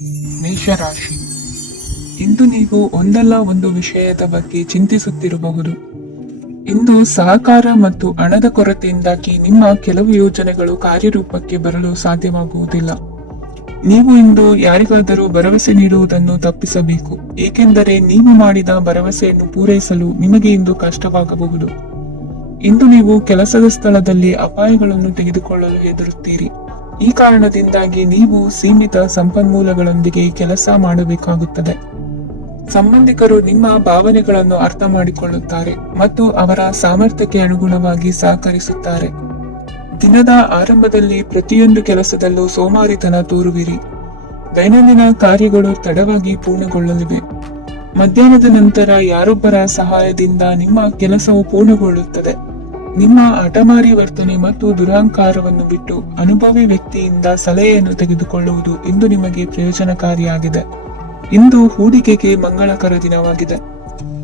ಮೇಷರಾಶಿ. ಇಂದು ನೀವು ಒಂದಲ್ಲ ಒಂದು ವಿಷಯದ ಬಗ್ಗೆ ಚಿಂತಿಸುತ್ತಿರಬಹುದು. ಇಂದು ಸಹಕಾರ ಮತ್ತು ಹಣದ ಕೊರತೆಯಿಂದಾಗಿ ನಿಮ್ಮ ಕೆಲವು ಯೋಜನೆಗಳು ಕಾರ್ಯರೂಪಕ್ಕೆ ಬರಲು ಸಾಧ್ಯವಾಗುವುದಿಲ್ಲ. ನೀವು ಇಂದು ಯಾರಿಗಾದರೂ ಭರವಸೆ ನೀಡುವುದನ್ನು ತಪ್ಪಿಸಬೇಕು, ಏಕೆಂದರೆ ನೀವು ಮಾಡಿದ ಭರವಸೆಯನ್ನು ಪೂರೈಸಲು ನಿಮಗೆ ಇಂದು ಕಷ್ಟವಾಗಬಹುದು. ಇಂದು ನೀವು ಕೆಲಸದ ಸ್ಥಳದಲ್ಲಿ ಅಪಾಯಗಳನ್ನು ತೆಗೆದುಕೊಳ್ಳಲು ಹೆದರುತ್ತೀರಿ. ಈ ಕಾರಣದಿಂದಾಗಿ ನೀವು ಸೀಮಿತ ಸಂಪನ್ಮೂಲಗಳೊಂದಿಗೆ ಕೆಲಸ ಮಾಡಬೇಕಾಗುತ್ತದೆ. ಸಂಬಂಧಿಕರು ನಿಮ್ಮ ಭಾವನೆಗಳನ್ನು ಅರ್ಥ ಮಾಡಿಕೊಳ್ಳುತ್ತಾರೆ ಮತ್ತು ಅವರ ಸಾಮರ್ಥ್ಯಕ್ಕೆ ಅನುಗುಣವಾಗಿ ಸಹಕರಿಸುತ್ತಾರೆ. ದಿನದ ಆರಂಭದಲ್ಲಿ ಪ್ರತಿಯೊಂದು ಕೆಲಸದಲ್ಲೂ ಸೋಮಾರಿತನ ತೋರುವಿರಿ. ದೈನಂದಿನ ಕಾರ್ಯಗಳು ತಡವಾಗಿ ಪೂರ್ಣಗೊಳ್ಳಲಿವೆ. ಮಧ್ಯಾಹ್ನದ ನಂತರ ಯಾರೊಬ್ಬರ ಸಹಾಯದಿಂದ ನಿಮ್ಮ ಕೆಲಸವು ಪೂರ್ಣಗೊಳ್ಳುತ್ತದೆ. ನಿಮ್ಮ ಹಠಮಾರಿ ವರ್ತನೆ ಮತ್ತು ದುರಹಂಕಾರವನ್ನು ಬಿಟ್ಟು ಅನುಭವಿ ವ್ಯಕ್ತಿಯಿಂದ ಸಲಹೆಯನ್ನು ತೆಗೆದುಕೊಳ್ಳುವುದು ಇಂದು ನಿಮಗೆ ಪ್ರಯೋಜನಕಾರಿಯಾಗಿದೆ. ಇಂದು ಹೂಡಿಕೆಗೆ ಮಂಗಳಕರ ದಿನವಾಗಿದೆ.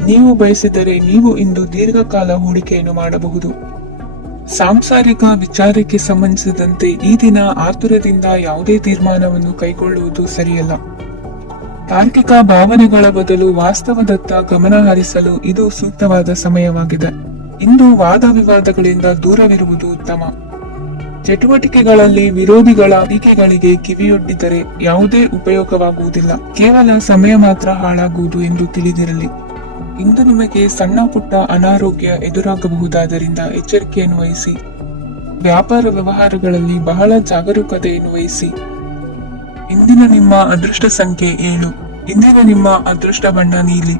ನೀವು ಬಯಸಿದರೆ ನೀವು ಇಂದು ದೀರ್ಘಕಾಲ ಹೂಡಿಕೆಯನ್ನು ಮಾಡಬಹುದು. ಸಾಂಸಾರಿಕ ವಿಚಾರಕ್ಕೆ ಸಂಬಂಧಿಸಿದಂತೆ ಈ ದಿನ ಆತುರದಿಂದ ಯಾವುದೇ ತೀರ್ಮಾನವನ್ನು ಕೈಗೊಳ್ಳುವುದು ಸರಿಯಲ್ಲ. ತಾರ್ಕಿಕ ಭಾವನೆಗಳ ಬದಲು ವಾಸ್ತವದತ್ತ ಗಮನ ಹರಿಸಲು ಇದು ಸೂಕ್ತವಾದ ಸಮಯವಾಗಿದೆ. ಇಂದು ವಾದ ವಿವಾದಗಳಿಂದ ದೂರವಿರುವುದು ಉತ್ತಮ. ಚಟುವಟಿಕೆಗಳಲ್ಲಿ ವಿರೋಧಿಗಳ ಟೀಕೆಗಳಿಗೆ ಕಿವಿಯೊಡ್ಡಿದರೆ ಯಾವುದೇ ಉಪಯೋಗವಾಗುವುದಿಲ್ಲ, ಕೇವಲ ಸಮಯ ಮಾತ್ರ ಹಾಳಾಗುವುದು ಎಂದು ತಿಳಿದಿರಲಿ. ಇಂದು ನಿಮಗೆ ಸಣ್ಣ ಪುಟ್ಟ ಅನಾರೋಗ್ಯ ಎದುರಾಗಬಹುದಾದ್ದರಿಂದ ಎಚ್ಚರಿಕೆಯನ್ನು ವಹಿಸಿ. ವ್ಯಾಪಾರ ವ್ಯವಹಾರಗಳಲ್ಲಿ ಬಹಳ ಜಾಗರೂಕತೆಯನ್ನು ವಹಿಸಿ. ಇಂದಿನ ನಿಮ್ಮ ಅದೃಷ್ಟ ಸಂಖ್ಯೆ 7. ಇಂದಿನ ನಿಮ್ಮ ಅದೃಷ್ಟ ಬಣ್ಣ ನೀಲಿ.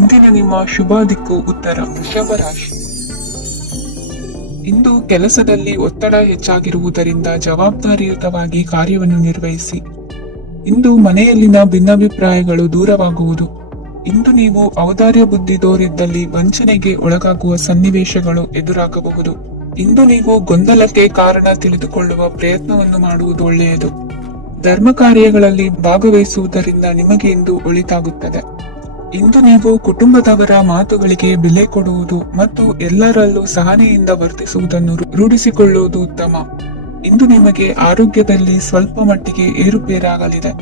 ಇಂದಿನ ನಿಮ್ಮ ಶುಭ ದಿಕ್ಕು ಉತ್ತರ. ವೃಷಭ ರಾಶಿ. ಇಂದು ಕೆಲಸದಲ್ಲಿ ಒತ್ತಡ ಹೆಚ್ಚಾಗಿರುವುದರಿಂದ ಜವಾಬ್ದಾರಿಯುತವಾಗಿ ಕಾರ್ಯವನ್ನು ನಿರ್ವಹಿಸಿ. ಇಂದು ಮನೆಯಲ್ಲಿನ ಭಿನ್ನಾಭಿಪ್ರಾಯಗಳು ದೂರವಾಗುವುದು. ಇಂದು ನೀವು ಔದಾರ್ಯ ಬುದ್ಧಿ ತೋರಿದ್ದಲ್ಲಿ ವಂಚನೆಗೆ ಒಳಗಾಗುವ ಸನ್ನಿವೇಶಗಳು ಎದುರಾಗಬಹುದು. ಇಂದು ನೀವು ಗೊಂದಲಕ್ಕೆ ಕಾರಣ ತಿಳಿದುಕೊಳ್ಳುವ ಪ್ರಯತ್ನವನ್ನು ಮಾಡುವುದು ಒಳ್ಳೆಯದು. ಧರ್ಮ ಕಾರ್ಯಗಳಲ್ಲಿ ಭಾಗವಹಿಸುವುದರಿಂದ ನಿಮಗೆ ಇಂದು ಒಳಿತಾಗುತ್ತದೆ. ಇಂದು ನೀವು ಕುಟುಂಬದವರ ಮಾತುಗಳಿಗೆ ಬೆಲೆ ಕೊಡುವುದು ಮತ್ತು ಎಲ್ಲರಲ್ಲೂ ಸಹನೆಯಿಂದ ವರ್ತಿಸುವುದನ್ನು ರೂಢಿಸಿಕೊಳ್ಳುವುದು ಉತ್ತಮ. ಇಂದು ನಿಮಗೆ ಆರೋಗ್ಯದಲ್ಲಿ ಸ್ವಲ್ಪ ಮಟ್ಟಿಗೆ ಏರುಪೇರಾಗಲಿದೆ.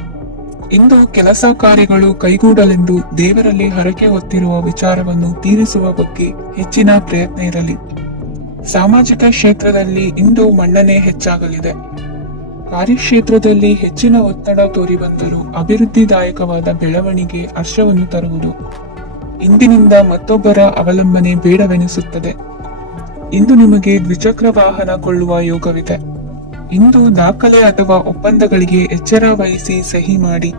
ಇಂದು ಕೆಲಸ ಕಾರ್ಯಗಳು ಕೈಗೂಡಲೆಂದು ದೇವರಲ್ಲಿ ಹರಕೆ ಹೊತ್ತಿರುವ ವಿಚಾರವನ್ನು ತೀರಿಸುವ ಬಗ್ಗೆ ಹೆಚ್ಚಿನ ಪ್ರಯತ್ನ ಇರಲಿ. ಸಾಮಾಜಿಕ ಕ್ಷೇತ್ರದಲ್ಲಿ ಇಂದು ಮನ್ನಣೆ ಹೆಚ್ಚಾಗಲಿದೆ. ಕಾರ್ಯಕ್ಷೇತ್ರದಲ್ಲಿ ಹೆಚ್ಚಿನ ಒತ್ತಡ ತೋರಿ ಬಂದರೂ ಅಭಿವೃದ್ಧಿದಾಯಕವಾದ ಬೆಳವಣಿಗೆ ಹರ್ಷವನ್ನು ತರುವುದು. ಇಂದಿನಿಂದ ಮತ್ತೊಬ್ಬರ ಅವಲಂಬನೆ ಬೇಡವೆನಿಸುತ್ತದೆ. ಇಂದು ನಿಮಗೆ ದ್ವಿಚಕ್ರ ವಾಹನ ಕೊಳ್ಳುವ ಯೋಗವಿದೆ. ಇಂದು ದಾಖಲೆ ಅಥವಾ ಒಪ್ಪಂದಗಳಿಗೆ ಎಚ್ಚರ ವಹಿಸಿ ಸಹಿ ಮಾಡಿ.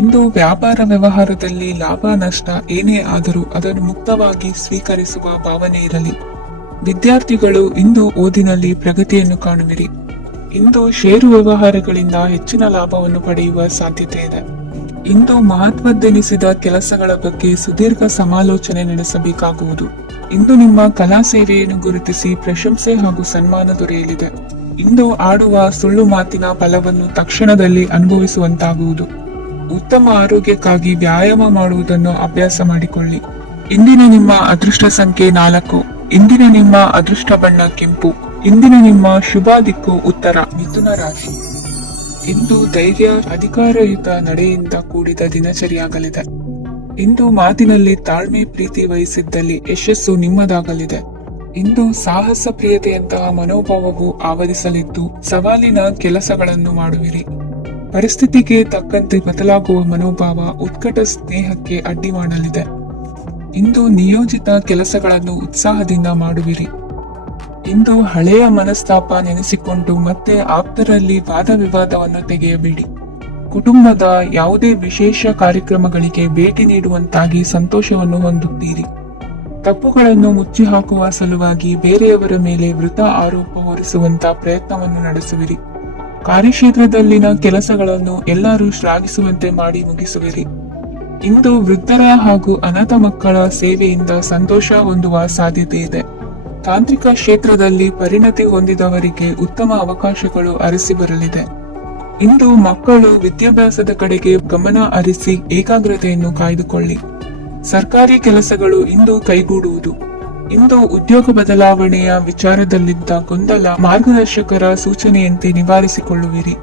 ಇಂದು ವ್ಯಾಪಾರ ವ್ಯವಹಾರದಲ್ಲಿ ಲಾಭ ನಷ್ಟ ಏನೇ ಆದರೂ ಅದನ್ನು ಮುಕ್ತವಾಗಿ ಸ್ವೀಕರಿಸುವ ಭಾವನೆ ಇರಲಿ. ವಿದ್ಯಾರ್ಥಿಗಳು ಇಂದು ಓದಿನಲ್ಲಿ ಪ್ರಗತಿಯನ್ನು ಕಾಣುವಿರಿ. ಇಂದು ಷೇರು ವ್ಯವಹಾರಗಳಿಂದ ಹೆಚ್ಚಿನ ಲಾಭವನ್ನು ಪಡೆಯುವ ಸಾಧ್ಯತೆ ಇದೆ. ಇಂದು ಮಹತ್ವದ್ದೆನಿಸಿದ ಕೆಲಸಗಳ ಬಗ್ಗೆ ಸುದೀರ್ಘ ಸಮಾಲೋಚನೆ ನಡೆಸಬೇಕಾಗುವುದು. ಇಂದು ನಿಮ್ಮ ಕಲಾ ಸೇವೆಯನ್ನು ಗುರುತಿಸಿ ಪ್ರಶಂಸೆ ಹಾಗೂ ಸನ್ಮಾನ ದೊರೆಯಲಿದೆ. ಇಂದು ಆಡುವ ಸುಳ್ಳು ಮಾತಿನ ಫಲವನ್ನು ತಕ್ಷಣದಲ್ಲಿ ಅನುಭವಿಸುವಂತಾಗುವುದು. ಉತ್ತಮ ಆರೋಗ್ಯಕ್ಕಾಗಿ ವ್ಯಾಯಾಮ ಮಾಡುವುದನ್ನು ಅಭ್ಯಾಸ ಮಾಡಿಕೊಳ್ಳಿ. ಇಂದಿನ ನಿಮ್ಮ ಅದೃಷ್ಟ ಸಂಖ್ಯೆ 4. ಇಂದಿನ ನಿಮ್ಮ ಅದೃಷ್ಟ ಬಣ್ಣ ಕೆಂಪು. ಇಂದಿನ ನಿಮ್ಮ ಶುಭ ದಿಕ್ಕು ಉತ್ತರ. ಮಿಥುನ ರಾಶಿ. ಇಂದು ಧೈರ್ಯ, ಅಧಿಕಾರಯುತ ನಡೆಯಿಂದ ಕೂಡಿದ ದಿನಚರಿಯಾಗಲಿದೆ. ಇಂದು ಮಾತಿನಲ್ಲಿ ತಾಳ್ಮೆ, ಪ್ರೀತಿ ವಹಿಸಿದ್ದಲ್ಲಿ ಯಶಸ್ಸು ನಿಮ್ಮದಾಗಲಿದೆ. ಇಂದು ಸಾಹಸ ಪ್ರಿಯತೆಯಂತಹ ಮನೋಭಾವವು ಆವರಿಸಲಿದ್ದು ಸವಾಲಿನ ಕೆಲಸಗಳನ್ನು ಮಾಡುವಿರಿ. ಪರಿಸ್ಥಿತಿಗೆ ತಕ್ಕಂತೆ ಬದಲಾಗುವ ಮನೋಭಾವ ಉತ್ಕಟ ಸ್ನೇಹಕ್ಕೆ ಅಡ್ಡಿ ಮಾಡಲಿದೆ. ಇಂದು ನಿಯೋಜಿತ ಕೆಲಸಗಳನ್ನು ಉತ್ಸಾಹದಿಂದ ಮಾಡುವಿರಿ. ಇಂದು ಹಳೆಯ ಮನಸ್ತಾಪ ನೆನೆಸಿಕೊಂಡು ಮತ್ತೆ ಆಪ್ತರಲ್ಲಿ ವಾದ ವಿವಾದವನ್ನು ತೆಗೆಯಬೇಡಿ. ಕುಟುಂಬದ ಯಾವುದೇ ವಿಶೇಷ ಕಾರ್ಯಕ್ರಮಗಳಿಗೆ ಭೇಟಿ ನೀಡುವಂತಾಗಿ ಸಂತೋಷವನ್ನು ಹೊಂದುತ್ತೀರಿ. ತಪ್ಪುಗಳನ್ನು ಮುಚ್ಚಿ ಹಾಕುವ ಸಲುವಾಗಿ ಬೇರೆಯವರ ಮೇಲೆ ವೃಥ ಆರೋಪ ಹೊರಿಸುವಂತ ಪ್ರಯತ್ನವನ್ನು ನಡೆಸುವಿರಿ. ಕಾರ್ಯಕ್ಷೇತ್ರದಲ್ಲಿನ ಕೆಲಸಗಳನ್ನು ಎಲ್ಲರೂ ಶ್ಲಾಘಿಸುವಂತೆ ಮಾಡಿ ಮುಗಿಸುವಿರಿ. ಇಂದು ವೃದ್ಧರ ಹಾಗೂ ಅನಾಥ ಮಕ್ಕಳ ಸೇವೆಯಿಂದ ಸಂತೋಷ ಹೊಂದುವ ಸಾಧ್ಯತೆ ಇದೆ. ತಾಂತ್ರಿಕ ಕ್ಷೇತ್ರದಲ್ಲಿ ಪರಿಣತಿ ಹೊಂದಿದವರಿಗೆ ಉತ್ತಮ ಅವಕಾಶಗಳು ಅರಸಿ ಬರಲಿದೆ. ಇಂದು ಮಕ್ಕಳು ವಿದ್ಯಾಭ್ಯಾಸದ ಕಡೆಗೆ ಗಮನ ಹರಿಸಿ ಏಕಾಗ್ರತೆಯನ್ನು ಕಾಯ್ದುಕೊಳ್ಳಿ. ಸರ್ಕಾರಿ ಕೆಲಸಗಳು ಇಂದು ಕೈಗೂಡುವುದು. ಇಂದು ಉದ್ಯೋಗ ಬದಲಾವಣೆಯ ವಿಚಾರದಲ್ಲಿದ್ದ ಗೊಂದಲ ಮಾರ್ಗದರ್ಶಕರ ಸೂಚನೆಯಂತೆ ನಿವಾರಿಸಿಕೊಳ್ಳುವಿರಿ.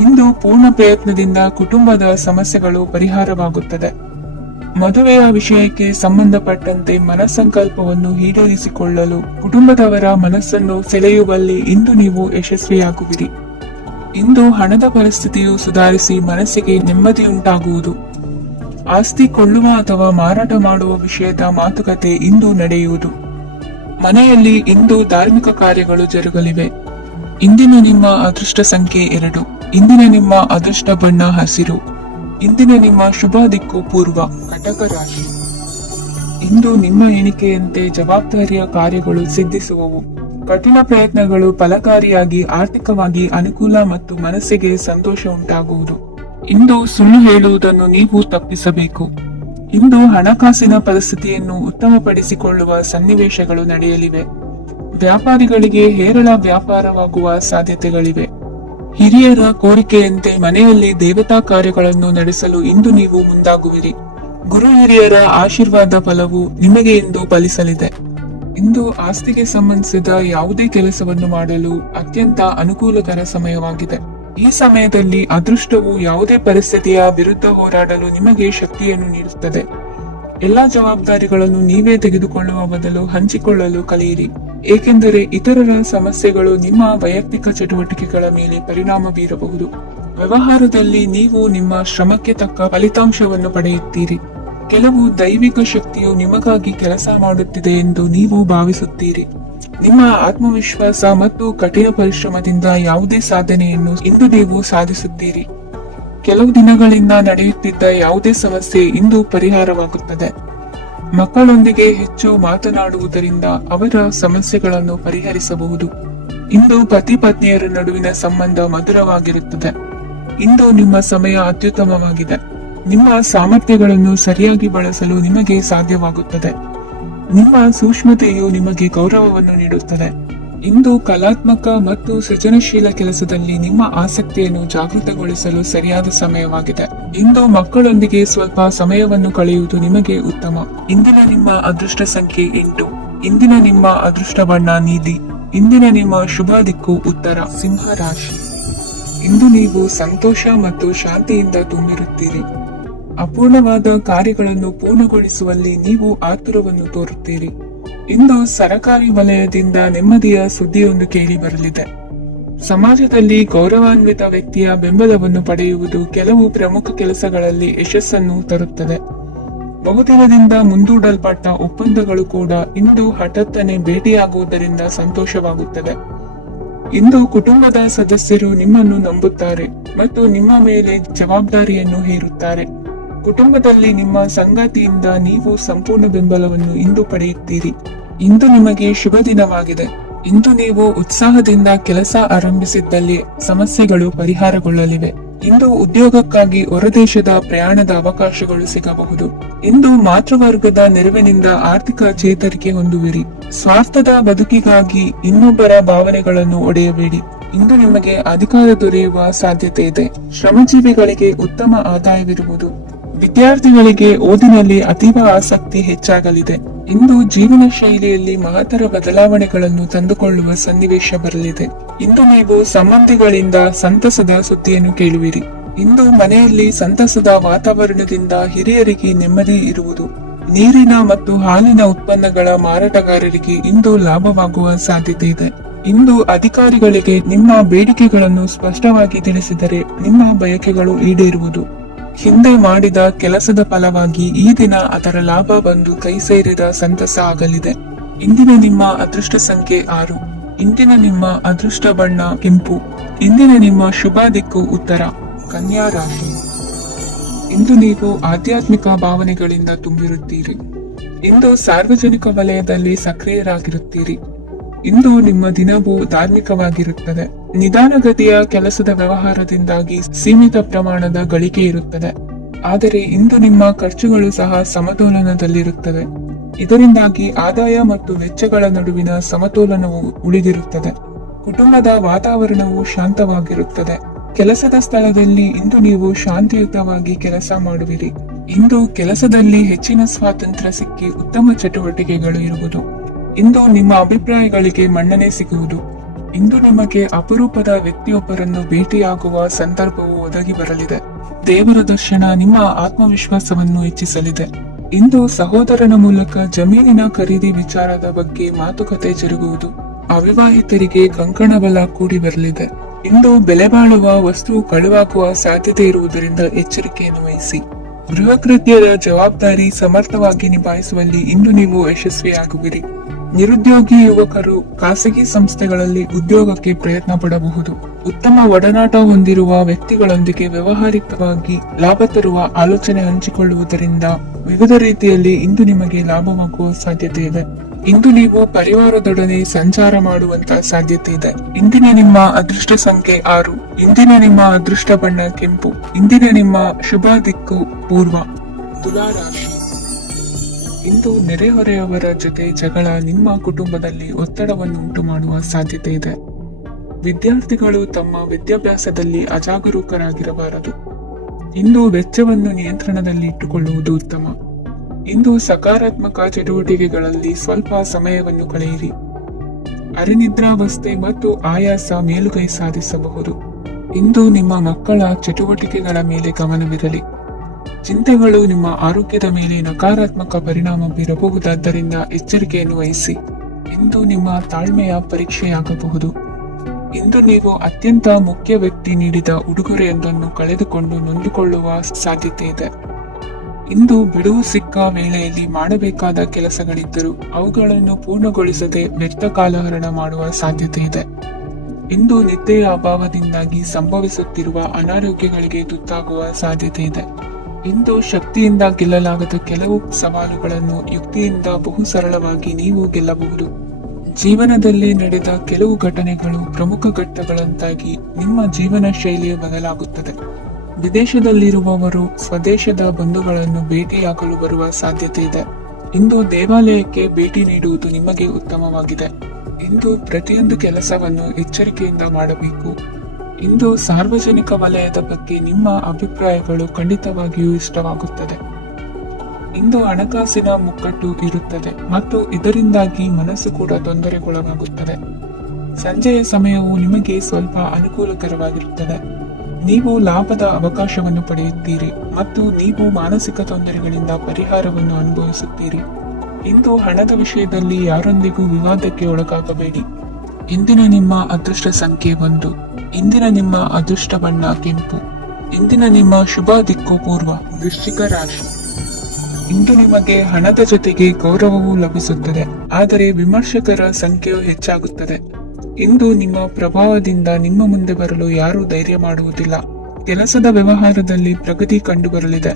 ಇಂದು ಪೂರ್ಣ ಪ್ರಯತ್ನದಿಂದ ಕುಟುಂಬದ ಸಮಸ್ಯೆಗಳು ಪರಿಹಾರವಾಗುತ್ತದೆ. ಮದುವೆಯ ವಿಷಯಕ್ಕೆ ಸಂಬಂಧಪಟ್ಟಂತೆ ಮನಸ್ಸಂಕಲ್ಪವನ್ನು ಈಡೇರಿಸಿಕೊಳ್ಳಲು ಕುಟುಂಬದವರ ಮನಸ್ಸನ್ನು ಸೆಳೆಯುವಲ್ಲಿ ಇಂದು ನೀವು ಯಶಸ್ವಿಯಾಗುವಿರಿ. ಇಂದು ಹಣದ ಪರಿಸ್ಥಿತಿಯು ಸುಧಾರಿಸಿ ಮನಸ್ಸಿಗೆ ನೆಮ್ಮದಿಯುಂಟಾಗುವುದು. ಆಸ್ತಿ ಕೊಳ್ಳುವ ಅಥವಾ ಮಾರಾಟ ಮಾಡುವ ವಿಷಯದ ಮಾತುಕತೆ ಇಂದು ನಡೆಯುವುದು. ಮನೆಯಲ್ಲಿ ಇಂದು ಧಾರ್ಮಿಕ ಕಾರ್ಯಗಳು ಜರುಗಲಿವೆ. ಇಂದಿನ ನಿಮ್ಮ ಅದೃಷ್ಟ ಸಂಖ್ಯೆ 2. ಇಂದಿನ ನಿಮ್ಮ ಅದೃಷ್ಟ ಬಣ್ಣ ಹಸಿರು. ಇಂದಿನ ನಿಮ್ಮ ಶುಭ ದಿಕ್ಕು ಪೂರ್ವ. ಕಟಕ ರಾಶಿ. ಇಂದು ನಿಮ್ಮ ಎಣಿಕೆಯಂತೆ ಜವಾಬ್ದಾರಿಯ ಕಾರ್ಯಗಳು ಸಿದ್ಧಿಸುವವು. ಕಠಿಣ ಪ್ರಯತ್ನಗಳು ಫಲಕಾರಿಯಾಗಿ ಆರ್ಥಿಕವಾಗಿ ಅನುಕೂಲ ಮತ್ತು ಮನಸ್ಸಿಗೆ ಸಂತೋಷ ಉಂಟಾಗುವುದು. ಇಂದು ಸುಳ್ಳು ಹೇಳುವುದನ್ನು ನೀವು ತಪ್ಪಿಸಬೇಕು. ಇಂದು ಹಣಕಾಸಿನ ಪರಿಸ್ಥಿತಿಯನ್ನು ಉತ್ತಮಪಡಿಸಿಕೊಳ್ಳುವ ಸನ್ನಿವೇಶಗಳು ನಡೆಯಲಿವೆ. ವ್ಯಾಪಾರಿಗಳಿಗೆ ಹೇರಳ ವ್ಯಾಪಾರವಾಗುವ ಸಾಧ್ಯತೆಗಳಿವೆ. ಹಿರಿಯರ ಕೋರಿಕೆಯಂತೆ ಮನೆಯಲ್ಲಿ ದೇವತಾ ಕಾರ್ಯಗಳನ್ನು ನಡೆಸಲು ಇಂದು ನೀವು ಮುಂದಾಗುವಿರಿ. ಗುರು ಹಿರಿಯರ ಆಶೀರ್ವಾದ ಫಲವು ನಿಮಗೆ ಇಂದು ಫಲಿಸಲಿದೆ. ಇಂದು ಆಸ್ತಿಗೆ ಸಂಬಂಧಿಸಿದ ಯಾವುದೇ ಕೆಲಸವನ್ನು ಮಾಡಲು ಅತ್ಯಂತ ಅನುಕೂಲಕರ ಸಮಯವಾಗಿದೆ. ಈ ಸಮಯದಲ್ಲಿ ಅದೃಷ್ಟವು ಯಾವುದೇ ಪರಿಸ್ಥಿತಿಯ ವಿರುದ್ಧ ಹೋರಾಡಲು ನಿಮಗೆ ಶಕ್ತಿಯನ್ನು ನೀಡುತ್ತದೆ. ಎಲ್ಲಾ ಜವಾಬ್ದಾರಿಗಳನ್ನು ನೀವೇ ತೆಗೆದುಕೊಳ್ಳುವ ಬದಲು ಹಂಚಿಕೊಳ್ಳಲು ಕಲಿಯಿರಿ, ಏಕೆಂದರೆ ಇತರರ ಸಮಸ್ಯೆಗಳು ನಿಮ್ಮ ವೈಯಕ್ತಿಕ ಚಟುವಟಿಕೆಗಳ ಮೇಲೆ ಪರಿಣಾಮ ಬೀರಬಹುದು. ವ್ಯವಹಾರದಲ್ಲಿ ನೀವು ನಿಮ್ಮ ಶ್ರಮಕ್ಕೆ ತಕ್ಕ ಫಲಿತಾಂಶವನ್ನು ಪಡೆಯುತ್ತೀರಿ. ಕೆಲವು ದೈವಿಕ ಶಕ್ತಿಯು ನಿಮಗಾಗಿ ಕೆಲಸ ಮಾಡುತ್ತಿದೆ ಎಂದು ನೀವು ಭಾವಿಸುತ್ತೀರಿ. ನಿಮ್ಮ ಆತ್ಮವಿಶ್ವಾಸ ಮತ್ತು ಕಠಿಣ ಪರಿಶ್ರಮದಿಂದ ಯಾವುದೇ ಸಾಧನೆಯನ್ನು ಇಂದು ನೀವು ಸಾಧಿಸುತ್ತೀರಿ. ಕೆಲವು ದಿನಗಳಿಂದ ನಡೆಯುತ್ತಿದ್ದ ಯಾವುದೇ ಸಮಸ್ಯೆ ಇಂದು ಪರಿಹಾರವಾಗುತ್ತದೆ. ಮಕ್ಕಳೊಂದಿಗೆ ಹೆಚ್ಚು ಮಾತನಾಡುವುದರಿಂದ ಅವರ ಸಮಸ್ಯೆಗಳನ್ನು ಪರಿಹರಿಸಬಹುದು. ಇಂದು ಪತಿ ಪತ್ನಿಯರ ನಡುವಿನ ಸಂಬಂಧ ಮಧುರವಾಗಿರುತ್ತದೆ. ಇಂದು ನಿಮ್ಮ ಸಮಯ ಅತ್ಯುತ್ತಮವಾಗಿದೆ. ನಿಮ್ಮ ಸಾಮರ್ಥ್ಯಗಳನ್ನು ಸರಿಯಾಗಿ ಬಳಸಲು ನಿಮಗೆ ಸಾಧ್ಯವಾಗುತ್ತದೆ. ನಿಮ್ಮ ಸೂಕ್ಷ್ಮತೆಯು ನಿಮಗೆ ಗೌರವವನ್ನು ನೀಡುತ್ತದೆ. ಇಂದು ಕಲಾತ್ಮಕ ಮತ್ತು ಸೃಜನಶೀಲ ಕೆಲಸದಲ್ಲಿ ನಿಮ್ಮ ಆಸಕ್ತಿಯನ್ನು ಜಾಗೃತಗೊಳಿಸಲು ಸರಿಯಾದ ಸಮಯವಾಗಿದೆ. ಇಂದು ಮಕ್ಕಳೊಂದಿಗೆ ಸ್ವಲ್ಪ ಸಮಯವನ್ನು ಕಳೆಯುವುದು ನಿಮಗೆ ಉತ್ತಮ. ಇಂದಿನ ನಿಮ್ಮ ಅದೃಷ್ಟ ಸಂಖ್ಯೆ 8. ಇಂದಿನ ನಿಮ್ಮ ಅದೃಷ್ಟ ಬಣ್ಣ ನೀಲಿ. ಇಂದಿನ ನಿಮ್ಮ ಶುಭ ದಿಕ್ಕು ಉತ್ತರ. ಸಿಂಹ ರಾಶಿ. ಇಂದು ನೀವು ಸಂತೋಷ ಮತ್ತು ಶಾಂತಿಯಿಂದ ತುಂಬಿರುತ್ತೀರಿ. ಅಪೂರ್ಣವಾದ ಕಾರ್ಯಗಳನ್ನು ಪೂರ್ಣಗೊಳಿಸುವಲ್ಲಿ ನೀವು ಆತುರವನ್ನು ತೋರುತ್ತೀರಿ. ಇಂದು ಸರಕಾರಿ ವಲಯದಿಂದ ನೆಮ್ಮದಿಯ ಸುದ್ದಿಯೊಂದು ಕೇಳಿ ಬರಲಿದೆ. ಸಮಾಜದಲ್ಲಿ ಗೌರವಾನ್ವಿತ ವ್ಯಕ್ತಿಯ ಬೆಂಬಲವನ್ನು ಪಡೆಯುವುದು ಕೆಲವು ಪ್ರಮುಖ ಕೆಲಸಗಳಲ್ಲಿ ಯಶಸ್ಸನ್ನು ತರುತ್ತದೆ. ಬಹುದಿನದಿಂದ ಮುಂದೂಡಲ್ಪಟ್ಟ ಒಪ್ಪಂದಗಳು ಕೂಡ ಇಂದು ಹಠಾತ್ತನೆ ಭೇಟಿಯಾಗುವುದರಿಂದ ಸಂತೋಷವಾಗುತ್ತದೆ. ಇಂದು ಕುಟುಂಬದ ಸದಸ್ಯರು ನಿಮ್ಮನ್ನು ನಂಬುತ್ತಾರೆ ಮತ್ತು ನಿಮ್ಮ ಮೇಲೆ ಜವಾಬ್ದಾರಿಯನ್ನು ಹೇರುತ್ತಾರೆ. ಕುಟುಂಬದಲ್ಲಿ ನಿಮ್ಮ ಸಂಗಾತಿಯಿಂದ ನೀವು ಸಂಪೂರ್ಣ ಬೆಂಬಲವನ್ನು ಇಂದು ಪಡೆಯುತ್ತೀರಿ. ಇಂದು ನಿಮಗೆ ಶುಭ ದಿನವಾಗಿದೆ. ಇಂದು ನೀವು ಉತ್ಸಾಹದಿಂದ ಕೆಲಸ ಆರಂಭಿಸಿದ್ದಲ್ಲಿ ಸಮಸ್ಯೆಗಳು ಪರಿಹಾರಗೊಳ್ಳಲಿವೆ. ಇಂದು ಉದ್ಯೋಗಕ್ಕಾಗಿ ಹೊರದೇಶದ ಪ್ರಯಾಣದ ಅವಕಾಶಗಳು ಸಿಗಬಹುದು. ಇಂದು ಮಾತೃವರ್ಗದ ನೆರವಿನಿಂದ ಆರ್ಥಿಕ ಚೇತರಿಕೆ ಹೊಂದುವಿರಿ. ಸ್ವಾರ್ಥದ ಬದುಕಿಗಾಗಿ ಇನ್ನೊಬ್ಬರ ಭಾವನೆಗಳನ್ನು ಒಡೆಯಬೇಡಿ. ಇಂದು ನಿಮಗೆ ಅಧಿಕಾರ ದೊರೆಯುವ ಸಾಧ್ಯತೆ ಇದೆ. ಶ್ರಮಜೀವಿಗಳಿಗೆ ಉತ್ತಮ ಆದಾಯವಿರುವುದು. ವಿದ್ಯಾರ್ಥಿಗಳಿಗೆ ಓದಿನಲ್ಲಿ ಅತೀವ ಆಸಕ್ತಿ ಹೆಚ್ಚಾಗಲಿದೆ. ಇಂದು ಜೀವನ ಶೈಲಿಯಲ್ಲಿ ಮಹತ್ತರ ಬದಲಾವಣೆಗಳನ್ನು ತಂದುಕೊಳ್ಳುವ ಸನ್ನಿವೇಶ ಬರಲಿದೆ. ಇಂದು ನೀವು ಸಂಬಂಧಿಗಳಿಂದ ಸಂತಸದ ಸುದ್ದಿಯನ್ನು ಕೇಳುವಿರಿ. ಇಂದು ಮನೆಯಲ್ಲಿ ಸಂತಸದ ವಾತಾವರಣದಿಂದ ಹಿರಿಯರಿಗೆ ನೆಮ್ಮದಿ ಇರುವುದು. ನೀರಿನ ಮತ್ತು ಹಾಲಿನ ಉತ್ಪನ್ನಗಳ ಮಾರಾಟಗಾರರಿಗೆ ಇಂದು ಲಾಭವಾಗುವ ಸಾಧ್ಯತೆ ಇದೆ. ಇಂದು ಅಧಿಕಾರಿಗಳಿಗೆ ನಿಮ್ಮ ಬೇಡಿಕೆಗಳನ್ನು ಸ್ಪಷ್ಟವಾಗಿ ತಿಳಿಸಿದರೆ ನಿಮ್ಮ ಬಯಕೆಗಳು ಈಡೇರುವುದು. ಹಿಂದೆ ಮಾಡಿದ ಕೆಲಸದ ಫಲವಾಗಿ ಈ ದಿನ ಅದರ ಲಾಭ ಬಂದು ಕೈ ಸೇರಿದ ಸಂತಸ ಆಗಲಿದೆ. ಇಂದಿನ ನಿಮ್ಮ ಅದೃಷ್ಟ ಸಂಖ್ಯೆ 6. ಇಂದಿನ ನಿಮ್ಮ ಅದೃಷ್ಟ ಬಣ್ಣ ಕೆಂಪು. ಇಂದಿನ ನಿಮ್ಮ ಶುಭ ದಿಕ್ಕು ಉತ್ತರ. ಕನ್ಯಾ ರಾಶಿ. ಇಂದು ನೀವು ಆಧ್ಯಾತ್ಮಿಕ ಭಾವನೆಗಳಿಂದ ತುಂಬಿರುತ್ತೀರಿ. ಇಂದು ಸಾರ್ವಜನಿಕ ವಲಯದಲ್ಲಿ ಸಕ್ರಿಯರಾಗಿರುತ್ತೀರಿ. ಇಂದು ನಿಮ್ಮ ದಿನವೂ ಧಾರ್ಮಿಕವಾಗಿರುತ್ತದೆ. ನಿಧಾನಗತಿಯ ಕೆಲಸದ ವ್ಯವಹಾರದಿಂದಾಗಿ ಸೀಮಿತ ಪ್ರಮಾಣದ ಗಳಿಕೆ ಇರುತ್ತದೆ. ಆದರೆ ಇಂದು ನಿಮ್ಮ ಖರ್ಚುಗಳು ಸಹ ಸಮತೋಲನದಲ್ಲಿರುತ್ತವೆ. ಇದರಿಂದಾಗಿ ಆದಾಯ ಮತ್ತು ವೆಚ್ಚಗಳ ನಡುವಿನ ಸಮತೋಲನವು ಉಳಿದಿರುತ್ತದೆ. ಕುಟುಂಬದ ವಾತಾವರಣವು ಶಾಂತವಾಗಿರುತ್ತದೆ. ಕೆಲಸದ ಸ್ಥಳದಲ್ಲಿ ಇಂದು ನೀವು ಶಾಂತಿಯುತವಾಗಿ ಕೆಲಸ ಮಾಡುವಿರಿ. ಇಂದು ಕೆಲಸದಲ್ಲಿ ಹೆಚ್ಚಿನ ಸ್ವಾತಂತ್ರ್ಯ ಸಿಕ್ಕಿ ಉತ್ತಮ ಚಟುವಟಿಕೆಗಳು ಇರುವುದು. ಇಂದು ನಿಮ್ಮ ಅಭಿಪ್ರಾಯಗಳಿಗೆ ಮನ್ನಣೆ ಸಿಗುವುದು. ಇಂದು ನಿಮಗೆ ಅಪರೂಪದ ವ್ಯಕ್ತಿಯೊಬ್ಬರನ್ನು ಭೇಟಿಯಾಗುವ ಸಂದರ್ಭವು ಒದಗಿ ಬರಲಿದೆ. ದೇವರ ದರ್ಶನ ನಿಮ್ಮ ಆತ್ಮವಿಶ್ವಾಸವನ್ನು ಹೆಚ್ಚಿಸಲಿದೆ. ಇಂದು ಸಹೋದರನ ಮೂಲಕ ಜಮೀನಿನ ಖರೀದಿ ವಿಚಾರದ ಬಗ್ಗೆ ಮಾತುಕತೆ ಜರುಗುವುದು. ಅವಿವಾಹಿತರಿಗೆ ಕಂಕಣ ಬಲ ಕೂಡಿ ಬರಲಿದೆ. ಇಂದು ಬೆಲೆ ಬಾಳುವ ವಸ್ತು ಕಳುವಾಗುವ ಸಾಧ್ಯತೆ ಇರುವುದರಿಂದ ಎಚ್ಚರಿಕೆಯನ್ನು ವಹಿಸಿ. ಗೃಹ ಕೃತ್ಯದ ಜವಾಬ್ದಾರಿ ಸಮರ್ಥವಾಗಿ ನಿಭಾಯಿಸುವಲ್ಲಿ ಇಂದು ನೀವು ಯಶಸ್ವಿಯಾಗುವಿರಿ. ನಿರುದ್ಯೋಗಿ ಯುವಕರು ಖಾಸಗಿ ಸಂಸ್ಥೆಗಳಲ್ಲಿ ಉದ್ಯೋಗಕ್ಕೆ ಪ್ರಯತ್ನ ಪಡಬಹುದು. ಉತ್ತಮ ಒಡನಾಟ ಹೊಂದಿರುವ ವ್ಯಕ್ತಿಗಳೊಂದಿಗೆ ವ್ಯವಹಾರಿಕವಾಗಿ ಲಾಭ ತರುವ ಆಲೋಚನೆ ಹಂಚಿಕೊಳ್ಳುವುದರಿಂದ ವಿವಿಧ ರೀತಿಯಲ್ಲಿ ಇಂದು ನಿಮಗೆ ಲಾಭವಾಗುವ ಸಾಧ್ಯತೆ ಇದೆ. ಇಂದು ನೀವು ಪರಿವಾರದೊಡನೆ ಸಂಚಾರ ಮಾಡುವಂತ ಸಾಧ್ಯತೆ ಇದೆ. ಇಂದಿನ ನಿಮ್ಮ ಅದೃಷ್ಟ ಸಂಖ್ಯೆ 6. ಇಂದಿನ ನಿಮ್ಮ ಅದೃಷ್ಟ ಬಣ್ಣ ಕೆಂಪು. ಇಂದಿನ ನಿಮ್ಮ ಶುಭ ದಿಕ್ಕು ಪೂರ್ವ. ತುಲಾ ರಾಶಿ. ಇಂದು ನೆರೆಹೊರೆಯವರ ಜೊತೆ ಜಗಳ ನಿಮ್ಮ ಕುಟುಂಬದಲ್ಲಿ ಒತ್ತಡವನ್ನು ಉಂಟು ಮಾಡುವ ಸಾಧ್ಯತೆ ಇದೆ. ವಿದ್ಯಾರ್ಥಿಗಳು ತಮ್ಮ ವಿದ್ಯಾಭ್ಯಾಸದಲ್ಲಿ ಅಜಾಗರೂಕರಾಗಿರಬಾರದು. ಇಂದು ವೆಚ್ಚವನ್ನು ನಿಯಂತ್ರಣದಲ್ಲಿ ಇಟ್ಟುಕೊಳ್ಳುವುದು ಉತ್ತಮ. ಇಂದು ಸಕಾರಾತ್ಮಕ ಚಟುವಟಿಕೆಗಳಲ್ಲಿ ಸ್ವಲ್ಪ ಸಮಯವನ್ನು ಕಳೆಯಿರಿ. ಅರೆನಿದ್ರಾವಸ್ಥೆ ಮತ್ತು ಆಯಾಸ ಮೇಲುಗೈ ಸಾಧಿಸಬಹುದು. ಇಂದು ನಿಮ್ಮ ಮಕ್ಕಳ ಚಟುವಟಿಕೆಗಳ ಮೇಲೆ ಗಮನವಿರಲಿ. ಚಿಂತೆಗಳು ನಿಮ್ಮ ಆರೋಗ್ಯದ ಮೇಲೆ ನಕಾರಾತ್ಮಕ ಪರಿಣಾಮ ಬೀರಬಹುದಾದ್ದರಿಂದ ಎಚ್ಚರಿಕೆಯನ್ನು ವಹಿಸಿ. ಇಂದು ನಿಮ್ಮ ತಾಳ್ಮೆಯ ಪರೀಕ್ಷೆಯಾಗಬಹುದು. ಇಂದು ನೀವು ಅತ್ಯಂತ ಮುಖ್ಯ ವ್ಯಕ್ತಿ ನೀಡಿದ ಉಡುಗೊರೆಯೊಂದನ್ನು ಕಳೆದುಕೊಂಡು ನೊಂದುಕೊಳ್ಳುವ ಸಾಧ್ಯತೆ ಇದೆ. ಇಂದು ಬಿಡುವು ಸಿಕ್ಕ ವೇಳೆಯಲ್ಲಿ ಮಾಡಬೇಕಾದ ಕೆಲಸಗಳಿದ್ದರೂ ಅವುಗಳನ್ನು ಪೂರ್ಣಗೊಳಿಸದೆ ವ್ಯರ್ಥ ಕಾಲಹರಣ ಮಾಡುವ ಸಾಧ್ಯತೆ ಇದೆ. ಇಂದು ನಿದ್ದೆಯ ಅಭಾವದಿಂದಾಗಿ ಸಂಭವಿಸುತ್ತಿರುವ ಅನಾರೋಗ್ಯಗಳಿಗೆ ತುತ್ತಾಗುವ ಸಾಧ್ಯತೆ ಇದೆ. ಇಂದು ಶಕ್ತಿಯಿಂದ ಗೆಲ್ಲಲಾಗದ ಕೆಲವು ಸವಾಲುಗಳನ್ನು ಯುಕ್ತಿಯಿಂದ ಬಹು ಸರಳವಾಗಿ ನೀವು ಗೆಲ್ಲಬಹುದು. ಜೀವನದಲ್ಲಿ ನಡೆದ ಕೆಲವು ಘಟನೆಗಳು ಪ್ರಮುಖ ಘಟ್ಟಗಳಂತಾಗಿ ನಿಮ್ಮ ಜೀವನ ಶೈಲಿಯ ಬದಲಾಗುತ್ತದೆ. ವಿದೇಶದಲ್ಲಿರುವವರು ಸ್ವದೇಶದ ಬಂಧುಗಳನ್ನು ಭೇಟಿಯಾಗಲು ಬರುವ ಸಾಧ್ಯತೆ ಇದೆ. ಇಂದು ದೇವಾಲಯಕ್ಕೆ ಭೇಟಿ ನೀಡುವುದು ನಿಮಗೆ ಉತ್ತಮವಾಗಿದೆ. ಇಂದು ಪ್ರತಿಯೊಂದು ಕೆಲಸವನ್ನು ಎಚ್ಚರಿಕೆಯಿಂದ ಮಾಡಬೇಕು. ಇಂದು ಸಾರ್ವಜನಿಕ ವಲಯದ ಬಗ್ಗೆ ನಿಮ್ಮ ಅಭಿಪ್ರಾಯಗಳು ಖಂಡಿತವಾಗಿಯೂ ಇಷ್ಟವಾಗುತ್ತದೆ. ಇಂದು ಹಣಕಾಸಿನ ಮುಕ್ಕಟ್ಟು ಇರುತ್ತದೆ ಮತ್ತು ಇದರಿಂದಾಗಿ ಮನಸ್ಸು ಕೂಡ ತೊಂದರೆಗೊಳಗಾಗುತ್ತದೆ. ಸಂಜೆಯ ಸಮಯವು ನಿಮಗೆ ಸ್ವಲ್ಪ ಅನುಕೂಲಕರವಾಗಿರುತ್ತದೆ. ನೀವು ಲಾಭದ ಅವಕಾಶವನ್ನು ಪಡೆಯುತ್ತೀರಿ ಮತ್ತು ನೀವು ಮಾನಸಿಕ ತೊಂದರೆಗಳಿಂದ ಪರಿಹಾರವನ್ನು ಅನುಭವಿಸುತ್ತೀರಿ. ಇಂದು ಹಣದ ವಿಷಯದಲ್ಲಿ ಯಾರೊಂದಿಗೂ ವಿವಾದಕ್ಕೆ ಒಳಗಾಗಬೇಡಿ. ಇಂದಿನ ನಿಮ್ಮ ಅದೃಷ್ಟ ಸಂಖ್ಯೆ 1. ಇಂದಿನ ನಿಮ್ಮ ಅದೃಷ್ಟ ಬಣ್ಣ ಕೆಂಪು. ಇಂದಿನ ನಿಮ್ಮ ಶುಭ ದಿಕ್ಕು ಪೂರ್ವ. ವೃಶ್ಚಿಕ ರಾಶಿ. ಇಂದು ನಿಮಗೆ ಹಣದ ಜೊತೆಗೆ ಗೌರವವೂ ಲಭಿಸುತ್ತದೆ, ಆದರೆ ವಿಮರ್ಶಕರ ಸಂಖ್ಯೆಯು ಹೆಚ್ಚಾಗುತ್ತದೆ. ಇಂದು ನಿಮ್ಮ ಪ್ರಭಾವದಿಂದ ನಿಮ್ಮ ಮುಂದೆ ಬರಲು ಯಾರೂ ಧೈರ್ಯ ಮಾಡುವುದಿಲ್ಲ. ಕೆಲಸದ ವ್ಯವಹಾರದಲ್ಲಿ ಪ್ರಗತಿ ಕಂಡುಬರಲಿದೆ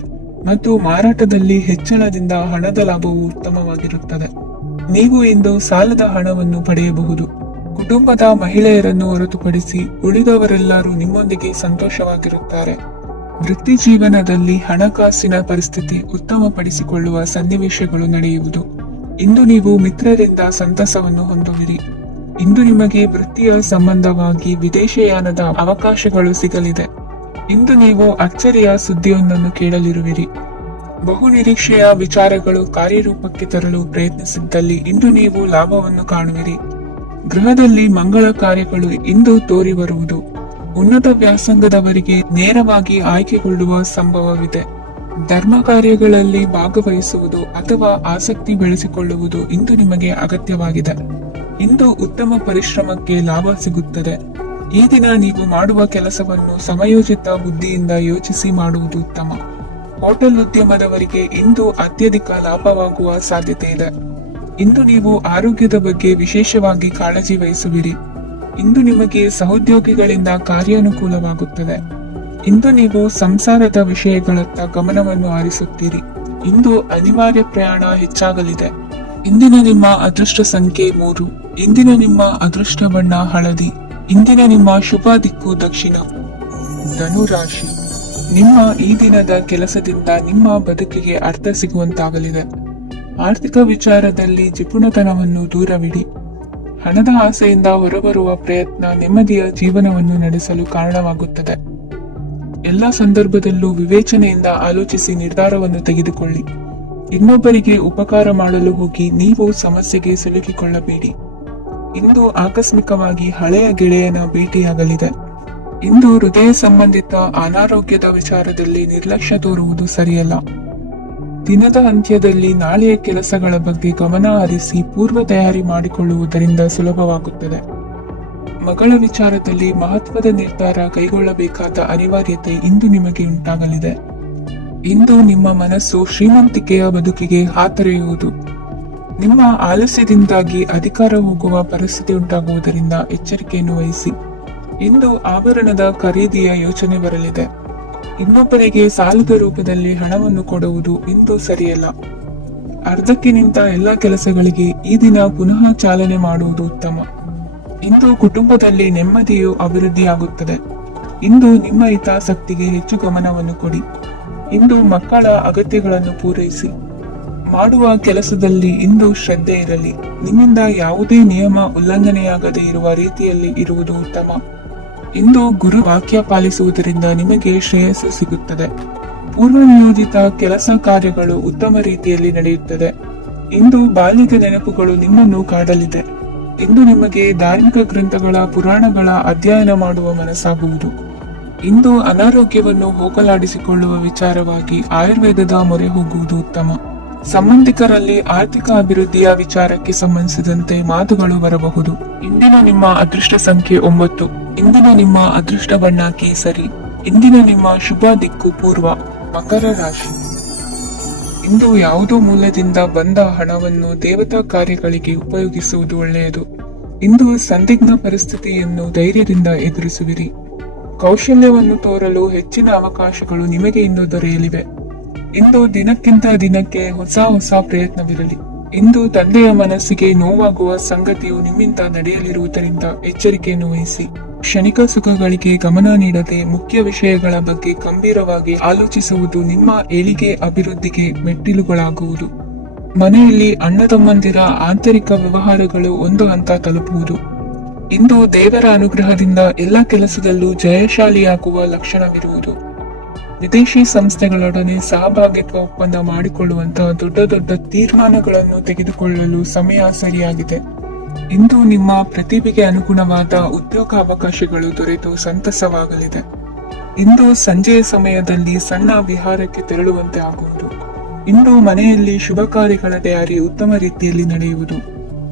ಮತ್ತು ಮಾರಾಟದಲ್ಲಿ ಹೆಚ್ಚಳದಿಂದ ಹಣದ ಲಾಭವು ಉತ್ತಮವಾಗಿರುತ್ತದೆ. ನೀವು ಇಂದು ಸಾಲದ ಹಣವನ್ನು ಪಡೆಯಬಹುದು. ಕುಟುಂಬದ ಮಹಿಳೆಯರನ್ನು ಹೊರತುಪಡಿಸಿ ಉಳಿದವರೆಲ್ಲರೂ ನಿಮ್ಮೊಂದಿಗೆ ಸಂತೋಷವಾಗಿರುತ್ತಾರೆ. ವೃತ್ತಿ ಜೀವನದಲ್ಲಿ ಹಣಕಾಸಿನ ಪರಿಸ್ಥಿತಿ ಉತ್ತಮಪಡಿಸಿಕೊಳ್ಳುವ ಸನ್ನಿವೇಶಗಳು ನಡೆಯುವುದು. ಇಂದು ನೀವು ಮಿತ್ರರಿಂದ ಸಂತಸವನ್ನು ಹೊಂದುವಿರಿ. ಇಂದು ನಿಮಗೆ ವೃತ್ತಿಯ ಸಂಬಂಧವಾಗಿ ವಿದೇಶಯಾನದ ಅವಕಾಶಗಳು ಸಿಗಲಿದೆ. ಇಂದು ನೀವು ಅಚ್ಚರಿಯ ಸುದ್ದಿಯೊಂದನ್ನು ಕೇಳಲಿರುವಿರಿ. ಬಹು ನಿರೀಕ್ಷೆಯ ವಿಚಾರಗಳು ಕಾರ್ಯರೂಪಕ್ಕೆ ತರಲು ಪ್ರಯತ್ನಿಸಿದ್ದಲ್ಲಿ ಇಂದು ನೀವು ಲಾಭವನ್ನು ಕಾಣುವಿರಿ. ಗೃಹದಲ್ಲಿ ಮಂಗಳ ಕಾರ್ಯಗಳು ಇಂದು ತೋರಿ ಬರುವುದು. ಉನ್ನತ ವ್ಯಾಸಂಗದವರಿಗೆ ನೇರವಾಗಿ ಆಯ್ಕೆಗೊಳ್ಳುವ ಸಂಭವವಿದೆ. ಧರ್ಮ ಕಾರ್ಯಗಳಲ್ಲಿ ಭಾಗವಹಿಸುವುದು ಅಥವಾ ಆಸಕ್ತಿ ಬೆಳೆಸಿಕೊಳ್ಳುವುದು ಇಂದು ನಿಮಗೆ ಅಗತ್ಯವಾಗಿದೆ. ಇಂದು ಉತ್ತಮ ಪರಿಶ್ರಮಕ್ಕೆ ಲಾಭ ಸಿಗುತ್ತದೆ. ಈ ದಿನ ನೀವು ಮಾಡುವ ಕೆಲಸವನ್ನು ಸಮಯೋಚಿತ ಬುದ್ಧಿಯಿಂದ ಯೋಚಿಸಿ ಮಾಡುವುದು ಉತ್ತಮ. ಹೋಟೆಲ್ ಉದ್ಯಮದವರಿಗೆ ಇಂದು ಅತ್ಯಧಿಕ ಲಾಭವಾಗುವ ಸಾಧ್ಯತೆ ಇದೆ. ಇಂದು ನೀವು ಆರೋಗ್ಯದ ಬಗ್ಗೆ ವಿಶೇಷವಾಗಿ ಕಾಳಜಿ ವಹಿಸುವಿರಿ. ಇಂದು ನಿಮಗೆ ಸಹೋದ್ಯೋಗಿಗಳಿಂದ ಕಾರ್ಯಾನುಕೂಲವಾಗುತ್ತದೆ. ಇಂದು ನೀವು ಸಂಸಾರದ ವಿಷಯಗಳತ್ತ ಗಮನವನ್ನು ಹರಿಸುತ್ತೀರಿ. ಇಂದು ಅನಿವಾರ್ಯ ಪ್ರಯಾಣ ಹೆಚ್ಚಾಗಲಿದೆ. ಇಂದಿನ ನಿಮ್ಮ ಅದೃಷ್ಟ ಸಂಖ್ಯೆ 3. ಇಂದಿನ ನಿಮ್ಮ ಅದೃಷ್ಟ ಬಣ್ಣ ಹಳದಿ. ಇಂದಿನ ನಿಮ್ಮ ಶುಭ ದಿಕ್ಕು ದಕ್ಷಿಣ. ಧನುರಾಶಿ. ನಿಮ್ಮ ಈ ದಿನದ ಕೆಲಸದಿಂದ ನಿಮ್ಮ ಬದುಕಿಗೆ ಅರ್ಥ ಸಿಗುವಂತಾಗಲಿದೆ. ಆರ್ಥಿಕ ವಿಚಾರದಲ್ಲಿ ಜಿಪುಣತನವನ್ನು ದೂರವಿಡಿ. ಹಣದ ಆಸೆಯಿಂದ ಹೊರಬರುವ ಪ್ರಯತ್ನ ನೆಮ್ಮದಿಯ ಜೀವನವನ್ನು ನಡೆಸಲು ಕಾರಣವಾಗುತ್ತದೆ. ಎಲ್ಲ ಸಂದರ್ಭದಲ್ಲೂ ವಿವೇಚನೆಯಿಂದ ಆಲೋಚಿಸಿ ನಿರ್ಧಾರವನ್ನು ತೆಗೆದುಕೊಳ್ಳಿ. ಇನ್ನೊಬ್ಬರಿಗೆ ಉಪಕಾರ ಮಾಡಲು ಹೋಗಿ ನೀವು ಸಮಸ್ಯೆಗೆ ಸಿಲುಕಿಕೊಳ್ಳಬೇಡಿ. ಇಂದು ಆಕಸ್ಮಿಕವಾಗಿ ಹಳೆಯ ಗೆಳೆಯನ ಭೇಟಿಯಾಗಲಿದೆ. ಇಂದು ಹೃದಯ ಸಂಬಂಧಿತ ಅನಾರೋಗ್ಯದ ವಿಚಾರದಲ್ಲಿ ನಿರ್ಲಕ್ಷ್ಯ ತೋರುವುದು ಸರಿಯಲ್ಲ. ದಿನದ ಅಂತ್ಯದಲ್ಲಿ ನಾಳೆಯ ಕೆಲಸಗಳ ಬಗ್ಗೆ ಗಮನ ಹರಿಸಿ ಪೂರ್ವ ತಯಾರಿ ಮಾಡಿಕೊಳ್ಳುವುದರಿಂದ ಸುಲಭವಾಗುತ್ತದೆ. ಮಗಳ ವಿಚಾರದಲ್ಲಿ ಮಹತ್ವದ ನಿರ್ಧಾರ ಕೈಗೊಳ್ಳಬೇಕಾದ ಅನಿವಾರ್ಯತೆ ಇಂದು ನಿಮಗೆ ಉಂಟಾಗಲಿದೆ. ಇಂದು ನಿಮ್ಮ ಮನಸ್ಸು ಶ್ರೀಮಂತಿಕೆಯ ಬದುಕಿಗೆ ಹಾತೊರೆಯುವುದು. ನಿಮ್ಮ ಆಲಸ್ಯದಿಂದಾಗಿ ಅಧಿಕಾರ ಹೋಗುವ ಪರಿಸ್ಥಿತಿ ಉಂಟಾಗುವುದರಿಂದ ಎಚ್ಚರಿಕೆಯನ್ನು ವಹಿಸಿ. ಇಂದು ಆಭರಣದ ಖರೀದಿಯ ಯೋಚನೆ ಬರಲಿದೆ. ಇನ್ನೊಬ್ಬರಿಗೆ ಸಾಲದ ರೂಪದಲ್ಲಿ ಹಣವನ್ನು ಕೊಡುವುದು ಇಂದು ಸರಿಯಲ್ಲ. ಅರ್ಧಕ್ಕೆ ನಿಂತ ಎಲ್ಲ ಕೆಲಸಗಳಿಗೆ ಈ ದಿನ ಪುನಃ ಚಾಲನೆ ಮಾಡುವುದು ಉತ್ತಮ. ಇಂದು ಕುಟುಂಬದಲ್ಲಿ ನೆಮ್ಮದಿಯು ಅಭಿವೃದ್ಧಿಯಾಗುತ್ತದೆ. ಇಂದು ನಿಮ್ಮ ಹಿತಾಸಕ್ತಿಗೆ ಹೆಚ್ಚು ಗಮನವನ್ನು ಕೊಡಿ. ಇಂದು ಮಕ್ಕಳ ಅಗತ್ಯಗಳನ್ನು ಪೂರೈಸಿ. ಮಾಡುವ ಕೆಲಸದಲ್ಲಿ ಇಂದು ಶ್ರದ್ಧೆ ಇರಲಿ. ನಿಮ್ಮಿಂದ ಯಾವುದೇ ನಿಯಮ ಉಲ್ಲಂಘನೆಯಾಗದೇ ಇರುವ ರೀತಿಯಲ್ಲಿ ಇರುವುದು ಉತ್ತಮ. ಇಂದು ಗುರು ವಾಕ್ಯ ಪಾಲಿಸುವುದರಿಂದ ನಿಮಗೆ ಶ್ರೇಯಸ್ಸು ಸಿಗುತ್ತದೆ. ಪೂರ್ವ ನಿಯೋಜಿತ ಕೆಲಸ ಕಾರ್ಯಗಳು ಉತ್ತಮ ರೀತಿಯಲ್ಲಿ ನಡೆಯುತ್ತದೆ. ಇಂದು ಬಾಲ್ಯದ ನೆನಪುಗಳು ನಿಮ್ಮನ್ನು ಕಾಡಲಿದೆ. ಇಂದು ನಿಮಗೆ ಧಾರ್ಮಿಕ ಗ್ರಂಥಗಳ ಪುರಾಣಗಳ ಅಧ್ಯಯನ ಮಾಡುವ ಮನಸ್ಸಾಗುವುದು. ಇಂದು ಅನಾರೋಗ್ಯವನ್ನು ಹೋಗಲಾಡಿಸಿಕೊಳ್ಳುವ ವಿಚಾರವಾಗಿ ಆಯುರ್ವೇದದ ಮೊರೆ ಹೋಗುವುದು ಉತ್ತಮ. ಸಂಬಂಧಿಕರಲ್ಲಿ ಆರ್ಥಿಕ ಅಭಿವೃದ್ಧಿಯ ವಿಚಾರಕ್ಕೆ ಸಂಬಂಧಿಸಿದಂತೆ ಮಾತುಗಳು ಬರಬಹುದು. ಇಂದಿನ ನಿಮ್ಮ ಅದೃಷ್ಟ ಸಂಖ್ಯೆ 9. ಇಂದಿನ ನಿಮ್ಮ ಅದೃಷ್ಟ ಬಣ್ಣ ಕೇಸರಿ. ಇಂದಿನ ನಿಮ್ಮ ಶುಭ ದಿಕ್ಕು ಪೂರ್ವ. ಮಕರ ರಾಶಿ. ಇಂದು ಯಾವುದೋ ಮೂಲದಿಂದ ಬಂದ ಹಣವನ್ನು ದೇವತಾ ಕಾರ್ಯಗಳಿಗೆ ಉಪಯೋಗಿಸುವುದು ಒಳ್ಳೆಯದು. ಇಂದು ಸಂದಿಗ್ಧ ಪರಿಸ್ಥಿತಿಯನ್ನು ಧೈರ್ಯದಿಂದ ಎದುರಿಸುವಿರಿ. ಕೌಶಲ್ಯವನ್ನು ತೋರಲು ಹೆಚ್ಚಿನ ಅವಕಾಶಗಳು ನಿಮಗೆ ಇಂದು ದೊರೆಯಲಿವೆ. ಇಂದು ದಿನಕ್ಕಿಂತ ದಿನಕ್ಕೆ ಹೊಸ ಪ್ರಯತ್ನವಿರಲಿ. ಇಂದು ತಂದೆಯ ಮನಸ್ಸಿಗೆ ನೋವಾಗುವ ಸಂಗತಿಯು ನಿಮ್ಮಿಂದ ನಡೆಯಲಿರುವುದರಿಂದ ಎಚ್ಚರಿಕೆಯನ್ನು ವಹಿಸಿ. ಕ್ಷಣಿಕ ಸುಖಗಳಿಗೆ ಗಮನ ನೀಡದೆ ಮುಖ್ಯ ವಿಷಯಗಳ ಬಗ್ಗೆ ಗಂಭೀರವಾಗಿ ಆಲೋಚಿಸುವುದು ನಿಮ್ಮ ಏಳಿಗೆ ಅಭಿವೃದ್ಧಿಗೆ ಮೆಟ್ಟಿಲುಗಳಾಗುವುದು. ಮನೆಯಲ್ಲಿ ಅಣ್ಣ ತಮ್ಮಂದಿರ ಆಂತರಿಕ ವ್ಯವಹಾರಗಳು ಒಂದು ಹಂತ ತಲುಪುವುದು. ಇಂದು ದೇವರ ಅನುಗ್ರಹದಿಂದ ಎಲ್ಲ ಕೆಲಸದಲ್ಲೂ ಜಯಶಾಲಿಯಾಗುವ ಲಕ್ಷಣವಿರುವುದು. ವಿದೇಶಿ ಸಂಸ್ಥೆಗಳೊಡನೆ ಸಹಭಾಗಿತ್ವ ಒಪ್ಪಂದ ಮಾಡಿಕೊಳ್ಳುವಂತಹ ದೊಡ್ಡ ತೀರ್ಮಾನಗಳನ್ನು ತೆಗೆದುಕೊಳ್ಳಲು ಸಮಯ ಸರಿಯಾಗಿದೆ. ಇಂದು ನಿಮ್ಮ ಪ್ರತಿಭೆಗೆ ಅನುಗುಣವಾದ ಉದ್ಯೋಗ ಅವಕಾಶಗಳು ದೊರೆತು ಸಂತಸವಾಗಲಿದೆ. ಇಂದು ಸಂಜೆಯ ಸಮಯದಲ್ಲಿ ಸಣ್ಣ ವಿಹಾರಕ್ಕೆ ತೆರಳುವಂತೆ ಆಗುವುದು. ಇಂದು ಮನೆಯಲ್ಲಿ ಶುಭ ಕಾರ್ಯಗಳ ತಯಾರಿ ಉತ್ತಮ ರೀತಿಯಲ್ಲಿ ನಡೆಯುವುದು.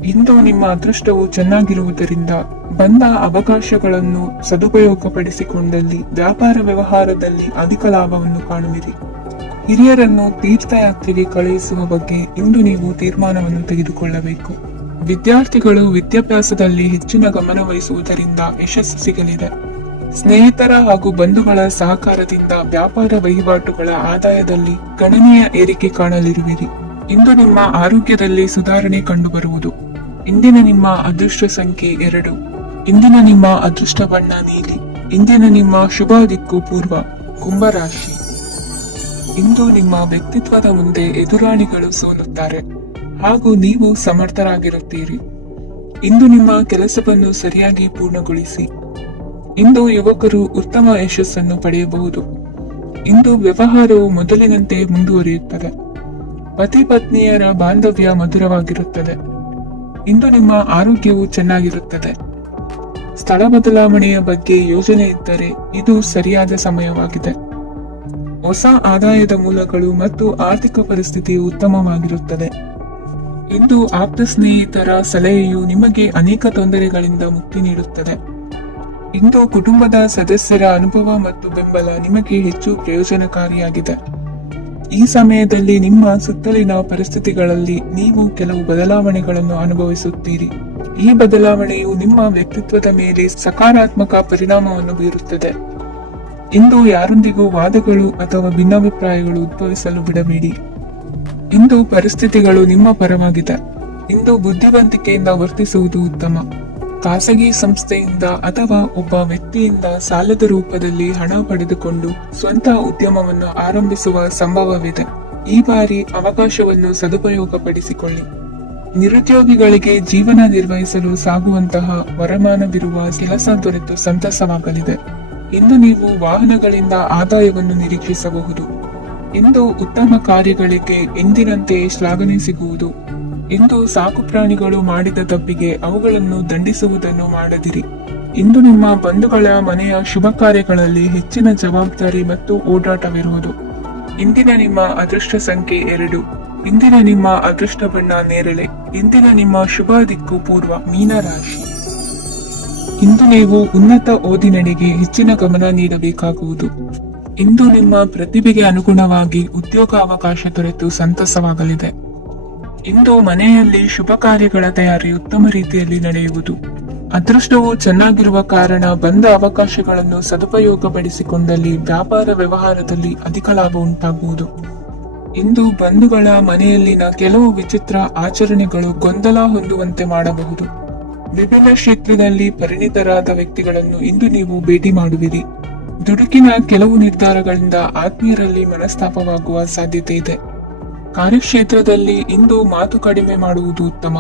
ಇಂದು ನಿಮ್ಮ ಅದೃಷ್ಟವು ಚೆನ್ನಾಗಿರುವುದರಿಂದ ಬಂದ ಅವಕಾಶಗಳನ್ನು ಸದುಪಯೋಗಪಡಿಸಿಕೊಂಡಲ್ಲಿ ವ್ಯಾಪಾರ ವ್ಯವಹಾರದಲ್ಲಿ ಅಧಿಕ ಲಾಭವನ್ನು ಕಾಣುವಿರಿ. ಹಿರಿಯರನ್ನು ತೀರ್ಥಯಾತ್ರೆಗೆ ಕಳುಹಿಸುವ ಬಗ್ಗೆ ಇಂದು ನೀವು ತೀರ್ಮಾನವನ್ನು ತೆಗೆದುಕೊಳ್ಳಬೇಕು. ವಿದ್ಯಾರ್ಥಿಗಳು ವಿದ್ಯಾಭ್ಯಾಸದಲ್ಲಿ ಹೆಚ್ಚಿನ ಗಮನ ವಹಿಸುವುದರಿಂದ ಯಶಸ್ಸು ಸಿಗಲಿದೆ. ಸ್ನೇಹಿತರ ಹಾಗೂ ಬಂಧುಗಳ ಸಹಕಾರದಿಂದ ವ್ಯಾಪಾರ ವಹಿವಾಟುಗಳ ಆದಾಯದಲ್ಲಿ ಗಣನೀಯ ಏರಿಕೆ ಕಾಣಲಿರುವಿರಿ. ಇಂದು ನಿಮ್ಮ ಆರೋಗ್ಯದಲ್ಲಿ ಸುಧಾರಣೆ ಕಂಡುಬರುವುದು. ಇಂದಿನ ನಿಮ್ಮ ಅದೃಷ್ಟ ಸಂಖ್ಯೆ 2. ಇಂದಿನ ನಿಮ್ಮ ಅದೃಷ್ಟ ಬಣ್ಣ ನೀಲಿ. ಇಂದಿನ ನಿಮ್ಮ ಶುಭ ದಿಕ್ಕು ಪೂರ್ವ. ಕುಂಭರಾಶಿ. ಇಂದು ನಿಮ್ಮ ವ್ಯಕ್ತಿತ್ವದ ಮುಂದೆ ಎದುರಾಳಿಗಳು ಸೋಲುತ್ತಾರೆ ಹಾಗೂ ನೀವು ಸಮರ್ಥರಾಗಿರುತ್ತೀರಿ. ಇಂದು ನಿಮ್ಮ ಕೆಲಸವನ್ನು ಸರಿಯಾಗಿ ಪೂರ್ಣಗೊಳಿಸಿ. ಇಂದು ಯುವಕರು ಉತ್ತಮ ಯಶಸ್ಸನ್ನು ಪಡೆಯಬಹುದು. ಇಂದು ವ್ಯವಹಾರವು ಮೊದಲಿನಂತೆ ಮುಂದುವರಿಯುತ್ತದೆ. ಪತಿ ಪತ್ನಿಯರ ಬಾಂಧವ್ಯ ಮಧುರವಾಗಿರುತ್ತದೆ. ಇಂದು ನಿಮ್ಮ ಆರೋಗ್ಯವು ಚೆನ್ನಾಗಿರುತ್ತದೆ. ಸ್ಥಳ ಬದಲಾವಣೆಯ ಬಗ್ಗೆ ಯೋಜನೆ ಇದ್ದರೆ ಇದು ಸರಿಯಾದ ಸಮಯವಾಗಿದೆ. ಹೊಸ ಆದಾಯದ ಮೂಲಗಳು ಮತ್ತು ಆರ್ಥಿಕ ಪರಿಸ್ಥಿತಿಯು ಉತ್ತಮವಾಗಿರುತ್ತದೆ. ಇಂದು ಆಪ್ತ ಸ್ನೇಹಿತರ ಸಲಹೆಯು ನಿಮಗೆ ಅನೇಕ ತೊಂದರೆಗಳಿಂದ ಮುಕ್ತಿ ನೀಡುತ್ತದೆ. ಇಂದು ಕುಟುಂಬದ ಸದಸ್ಯರ ಅನುಭವ ಮತ್ತು ಬೆಂಬಲ ನಿಮಗೆ ಹೆಚ್ಚು ಪ್ರಯೋಜನಕಾರಿಯಾಗಿದೆ. ಈ ಸಮಯದಲ್ಲಿ ನಿಮ್ಮ ಸುತ್ತಲಿನ ಪರಿಸ್ಥಿತಿಗಳಲ್ಲಿ ನೀವು ಕೆಲವು ಬದಲಾವಣೆಗಳನ್ನು ಅನುಭವಿಸುತ್ತೀರಿ. ಈ ಬದಲಾವಣೆಯು ನಿಮ್ಮ ವ್ಯಕ್ತಿತ್ವದ ಮೇಲೆ ಸಕಾರಾತ್ಮಕ ಪರಿಣಾಮವನ್ನು ಬೀರುತ್ತದೆ. ಇಂದು ಯಾರೊಂದಿಗೂ ವಾದಗಳು ಅಥವಾ ಭಿನ್ನಾಭಿಪ್ರಾಯಗಳು ಉದ್ಭವಿಸಲು ಬಿಡಬೇಡಿ. ಇಂದು ಪರಿಸ್ಥಿತಿಗಳು ನಿಮ್ಮ ಪರವಾಗಿದೆ. ಇಂದು ಬುದ್ಧಿವಂತಿಕೆಯಿಂದ ವರ್ತಿಸುವುದು ಉತ್ತಮ. ಖಾಸಗಿ ಸಂಸ್ಥೆಯಿಂದ ಅಥವಾ ಒಬ್ಬ ವ್ಯಕ್ತಿಯಿಂದ ಸಾಲದ ರೂಪದಲ್ಲಿ ಹಣ ಪಡೆದುಕೊಂಡು ಸ್ವಂತ ಉದ್ಯಮವನ್ನು ಆರಂಭಿಸುವ ಸಂಭವವಿದೆ. ಈ ಬಾರಿ ಅವಕಾಶವನ್ನು ಸದುಪಯೋಗಪಡಿಸಿಕೊಳ್ಳಿ. ನಿರುದ್ಯೋಗಿಗಳಿಗೆ ಜೀವನ ನಿರ್ವಹಿಸಲು ಸಾಗುವಂತಹ ವರಮಾನವಿರುವ ಕೆಲಸ ದೊರೆತು ಸಂತಸವಾಗಲಿದೆ. ಇಂದು ನೀವು ವಾಹನಗಳಿಂದ ಆದಾಯವನ್ನು ನಿರೀಕ್ಷಿಸಬಹುದು. ಇಂದು ಉತ್ತಮ ಕಾರ್ಯಗಳಿಗೆ ಎಂದಿನಂತೆ ಶ್ಲಾಘನೆ ಸಿಗುವುದು. ಇಂದು ಸಾಕು ಪ್ರಾಣಿಗಳು ಮಾಡಿದ ತಪ್ಪಿಗೆ ಅವುಗಳನ್ನು ದಂಡಿಸುವುದನ್ನು ಮಾಡದಿರಿ. ಇಂದು ನಿಮ್ಮ ಬಂಧುಗಳ ಮನೆಯ ಶುಭ ಕಾರ್ಯಗಳಲ್ಲಿ ಹೆಚ್ಚಿನ ಜವಾಬ್ದಾರಿ ಮತ್ತು ಓಡಾಟವಿರುವುದು. ಇಂದಿನ ನಿಮ್ಮ ಅದೃಷ್ಟ ಸಂಖ್ಯೆ 2. ಇಂದಿನ ನಿಮ್ಮ ಅದೃಷ್ಟ ಬಣ್ಣ ನೇರಳೆ. ಇಂದಿನ ನಿಮ್ಮ ಶುಭ ದಿಕ್ಕು ಪೂರ್ವ, ಮೀನ ರಾಶಿ. ಇಂದು ನೀವು ಉನ್ನತ ಓದಿನೆಡೆಗೆ ಹೆಚ್ಚಿನ ಗಮನ ನೀಡಬೇಕಾಗುವುದು. ಇಂದು ನಿಮ್ಮ ಪ್ರತಿಭೆಗೆ ಅನುಗುಣವಾಗಿ ಉದ್ಯೋಗಾವಕಾಶ ದೊರೆತು ಸಂತಸವಾಗಲಿದೆ. ಇಂದು ಮನೆಯಲ್ಲಿ ಶುಭ ಕಾರ್ಯಗಳ ತಯಾರಿ ಉತ್ತಮ ರೀತಿಯಲ್ಲಿ ನಡೆಯುವುದು. ಅದೃಷ್ಟವು ಚೆನ್ನಾಗಿರುವ ಕಾರಣ ಬಂದ ಅವಕಾಶಗಳನ್ನು ಸದುಪಯೋಗಪಡಿಸಿಕೊಂಡಲ್ಲಿ ವ್ಯಾಪಾರ ವ್ಯವಹಾರದಲ್ಲಿ ಅಧಿಕ ಲಾಭ ಉಂಟಾಗುವುದು. ಇಂದು ಬಂಧುಗಳ ಮನೆಯಲ್ಲಿನ ಕೆಲವು ವಿಚಿತ್ರ ಆಚರಣೆಗಳು ಗೊಂದಲ ಹೊಂದುವಂತೆ ಮಾಡಬಹುದು. ವಿಭಿನ್ನ ಕ್ಷೇತ್ರದಲ್ಲಿ ಪರಿಣಿತರಾದ ವ್ಯಕ್ತಿಗಳನ್ನು ಇಂದು ನೀವು ಭೇಟಿ ಮಾಡುವಿರಿ. ದುಡುಕಿನ ಕೆಲವು ನಿರ್ಧಾರಗಳಿಂದ ಆತ್ಮೀಯರಲ್ಲಿ ಮನಸ್ತಾಪವಾಗುವ ಸಾಧ್ಯತೆ ಇದೆ. ಕಾರ್ಯಕ್ಷೇತ್ರದಲ್ಲಿ ಇಂದು ಮಾತು ಕಡಿಮೆ ಮಾಡುವುದು ಉತ್ತಮ.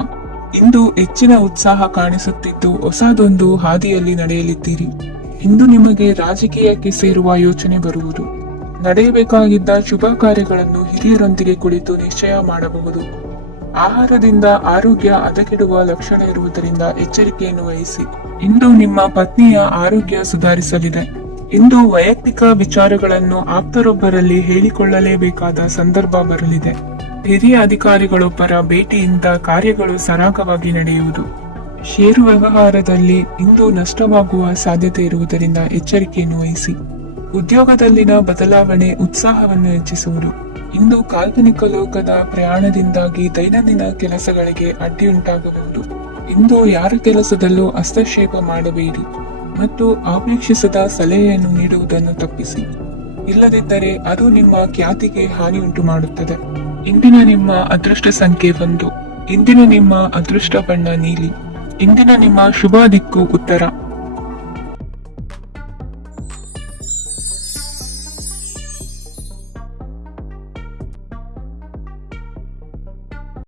ಇಂದು ಹೆಚ್ಚಿನ ಉತ್ಸಾಹ ಕಾಣಿಸುತ್ತಿದ್ದು ಹೊಸದೊಂದು ಹಾದಿಯಲ್ಲಿ ನಡೆಯಲಿದ್ದೀರಿ. ಇಂದು ನಿಮಗೆ ರಾಜಕೀಯಕ್ಕೆ ಸೇರುವ ಯೋಚನೆ ಬರುವುದು. ನಡೆಯಬೇಕಾಗಿದ್ದ ಶುಭ ಕಾರ್ಯಗಳನ್ನು ಹಿರಿಯರೊಂದಿಗೆ ಕುಳಿತು ನಿಶ್ಚಯ ಮಾಡಬಹುದು. ಆಹಾರದಿಂದ ಆರೋಗ್ಯ ಹದಗೆಡುವ ಲಕ್ಷಣ ಇರುವುದರಿಂದ ಎಚ್ಚರಿಕೆಯನ್ನು ವಹಿಸಿ. ಇಂದು ನಿಮ್ಮ ಪತ್ನಿಯ ಆರೋಗ್ಯ ಸುಧಾರಿಸಲಿದೆ. ಇಂದು ವೈಯಕ್ತಿಕ ವಿಚಾರಗಳನ್ನು ಆಪ್ತರೊಬ್ಬರಲ್ಲಿ ಹೇಳಿಕೊಳ್ಳಲೇಬೇಕಾದ ಸಂದರ್ಭ ಬರಲಿದೆ. ಹಿರಿಯ ಅಧಿಕಾರಿಗಳೊಬ್ಬರ ಭೇಟಿಯಿಂದ ಕಾರ್ಯಗಳು ಸರಾಗವಾಗಿ ನಡೆಯುವುದು. ಷೇರು ವ್ಯವಹಾರದಲ್ಲಿ ಇಂದು ನಷ್ಟವಾಗುವ ಸಾಧ್ಯತೆ ಇರುವುದರಿಂದ ಎಚ್ಚರಿಕೆಯನ್ನು ವಹಿಸಿ. ಉದ್ಯೋಗದಲ್ಲಿನ ಬದಲಾವಣೆ ಉತ್ಸಾಹವನ್ನು ಹೆಚ್ಚಿಸುವುದು. ಇಂದು ಕಾಲ್ಪನಿಕ ಲೋಕದ ಪ್ರಯಾಣದಿಂದಾಗಿ ದೈನಂದಿನ ಕೆಲಸಗಳಿಗೆ ಅಡ್ಡಿಯುಂಟಾಗಬಹುದು. ಇಂದು ಯಾರ ಕೆಲಸದಲ್ಲೂ ಹಸ್ತಕ್ಷೇಪ ಮಾಡಬೇಡಿ ಮತ್ತು ಅಪೇಕ್ಷಿಸದ ಸಲಹೆಯನ್ನು ನೀಡುವುದನ್ನು ತಪ್ಪಿಸಿ. ಇಲ್ಲದಿದ್ದರೆ ಅದು ನಿಮ್ಮ ಖ್ಯಾತಿಗೆ ಹಾನಿ ಉಂಟು ಮಾಡುತ್ತದೆ. ಇಂದಿನ ನಿಮ್ಮ ಅದೃಷ್ಟ ಸಂಖ್ಯೆ 1. ಇಂದಿನ ನಿಮ್ಮ ಅದೃಷ್ಟ ಬಣ್ಣ ನೀಲಿ. ಇಂದಿನ ನಿಮ್ಮ ಶುಭ ದಿಕ್ಕು ಉತ್ತರ.